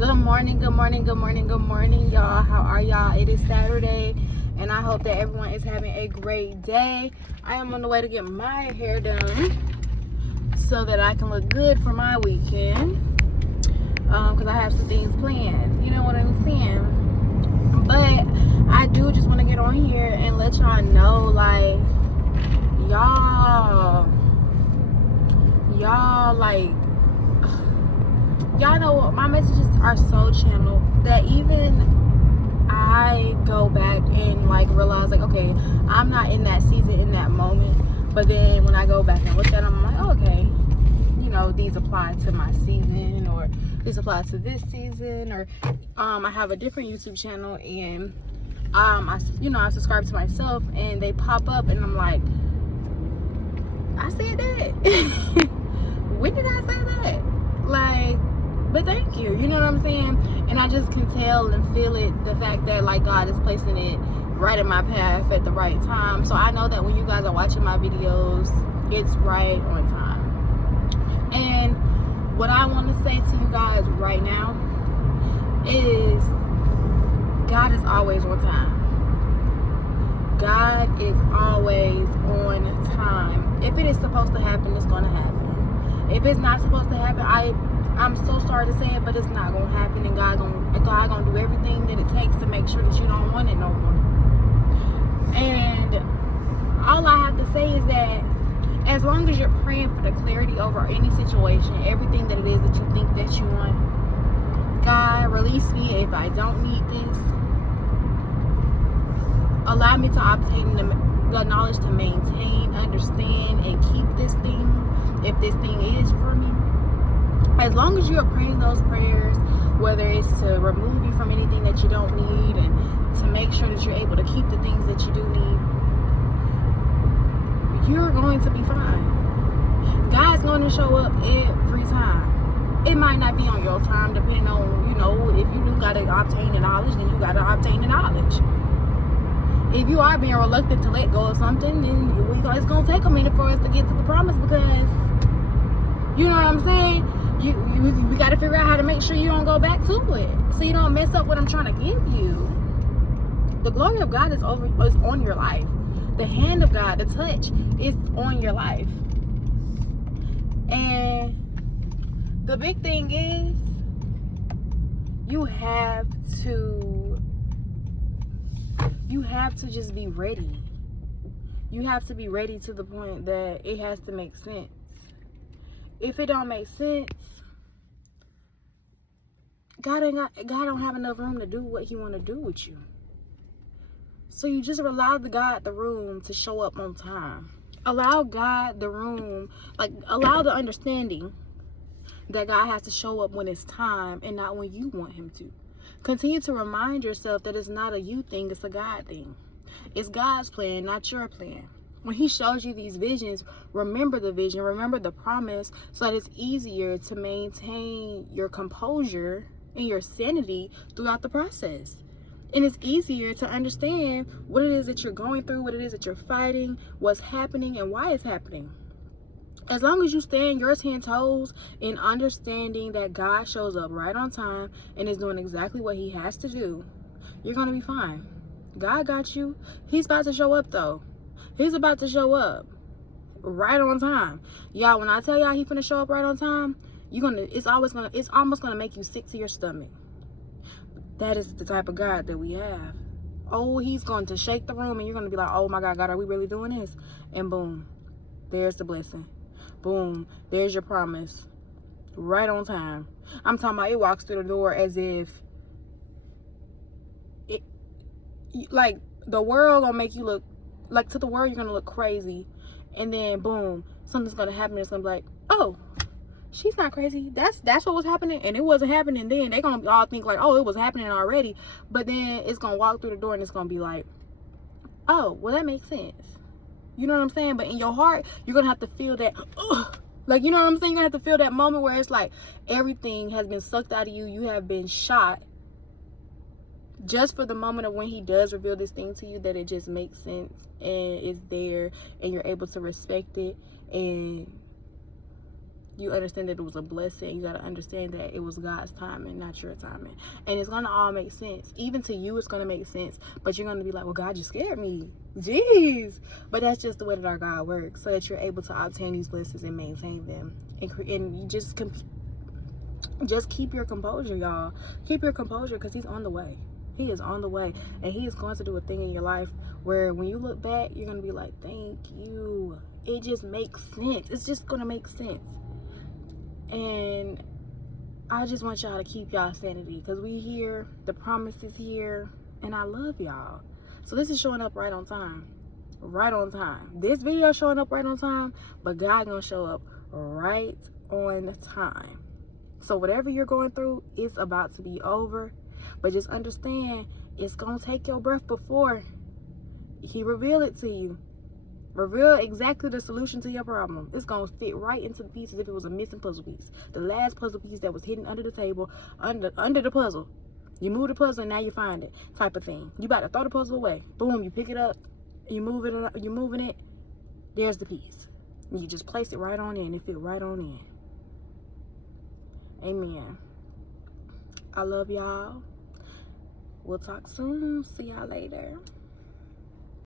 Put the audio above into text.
Good morning, good morning, good morning, good morning, y'all. How are y'all? It is Saturday, and I hope that everyone is having a great day. I am on the way to get my hair done so that I can look good for my weekend, because I have some things planned. You know what I'm saying? But I do just want to get on here and let y'all know, like, y'all know my messages are so channeled that even I go back and like realize, like, okay, I'm not in that season, in that moment. But then when I go back and look at them, I'm like, oh, okay, you know, these apply to my season, or these apply to this season, or I have a different YouTube channel, and I subscribe to myself, and they pop up, and I'm like, I said that. When did I say that? Like, but thank you, you know what I'm saying? And I just can tell and feel it, the fact that, like, God is placing it right in my path at the right time. So I know that when you guys are watching my videos, it's right on time. And what I want to say to you guys right now is, God is always on time. God is always on time. If it is supposed to happen, it's going to happen. If it's not supposed to happen, I'm so sorry to say it, but it's not going to happen, and God gonna do everything that it takes to make sure that you don't want it no more. And all I have to say is that as long as you're praying for the clarity over any situation, everything that it is that you think that you want, God, release me if I don't need this. Allow me to obtain the knowledge to maintain, understand, and keep this thing, if this thing is for me. As long as you're praying those prayers, whether it's to remove you from anything that you don't need, and to make sure that you're able to keep the things that you do need, you're going to be fine. God's going to show up every time. It might not be on your time, depending on, you know, if you do got to obtain the knowledge, then you got to obtain the knowledge. If you are being reluctant to let go of something, then it's going to take a minute for us to get to the promise, because, you know what I'm saying? You got to figure out how to make sure you don't go back to it, so you don't mess up what I'm trying to give you. The glory of God is on your life. The hand of God, the touch, is on your life. And the big thing is, you have to just be ready. You have to be ready to the point that it has to make sense. If it don't make sense, God don't have enough room to do what he want to do with you. So you just allow God the room to show up on time. Allow God the room, like, allow the understanding that God has to show up when it's time and not when you want him to. Continue to remind yourself that it's not a you thing, it's a God thing. It's God's plan, not your plan. When he shows you these visions, remember the vision, remember the promise, so that it's easier to maintain your composure and your sanity throughout the process. And it's easier to understand what it is that you're going through, what it is that you're fighting, what's happening, and why it's happening. As long as you stay in your 10 toes in understanding that God shows up right on time and is doing exactly what he has to do, you're going to be fine. God got you. He's about to show up, though. He's about to show up right on time. Y'all, when I tell y'all he's finna show up right on time, it's almost gonna make you sick to your stomach. That is the type of God that we have. Oh, he's going to shake the room, and you're gonna be like, oh my God, are we really doing this? And boom, there's the blessing. Boom, there's your promise. Right on time. I'm talking about, it walks through the door as if it, like, the world gonna make you look, like, to the world you're gonna look crazy, and then boom, something's gonna happen. It's gonna be like, oh, she's not crazy. That's what was happening, and it wasn't happening then. They're gonna all think like, oh, it was happening already. But then it's gonna walk through the door, and it's gonna be like, oh, well, that makes sense. You know what I'm saying? But in your heart, you're gonna have to feel that, like, you know what I'm saying? You're gonna have to feel that moment where it's like everything has been sucked out of you. You have been shot, just for the moment of when he does reveal this thing to you, that it just makes sense and it's there, and you're able to respect it, and you understand that it was a blessing. You got to understand that it was God's timing, not your timing. And it's going to all make sense. Even to you, it's going to make sense. But you're going to be like, well, God just scared me. Jeez. But that's just the way that our God works. So that you're able to obtain these blessings and maintain them. And you just keep your composure, y'all. Keep your composure, because he's on the way. He is on the way. And he is going to do a thing in your life where when you look back, you're going to be like, thank you. It just makes sense. It's just going to make sense. And I just want y'all to keep y'all sanity, because we here, the promise is here, and I love y'all. So this is showing up right on time. Right on time. This video showing up right on time, but God gonna show up right on time. So whatever you're going through, it's about to be over. But just understand, it's gonna take your breath before he reveal it to you. Reveal exactly the solution to your problem. It's gonna fit right into the pieces if it was a missing puzzle piece. The last puzzle piece that was hidden under the table, under the puzzle. You move the puzzle and now you find it, type of thing. You about to throw the puzzle away. Boom, you pick it up, you move it, you're moving it. There's the piece. You just place it right on in. It fit right on in. Amen. I love y'all. We'll talk soon. See y'all later.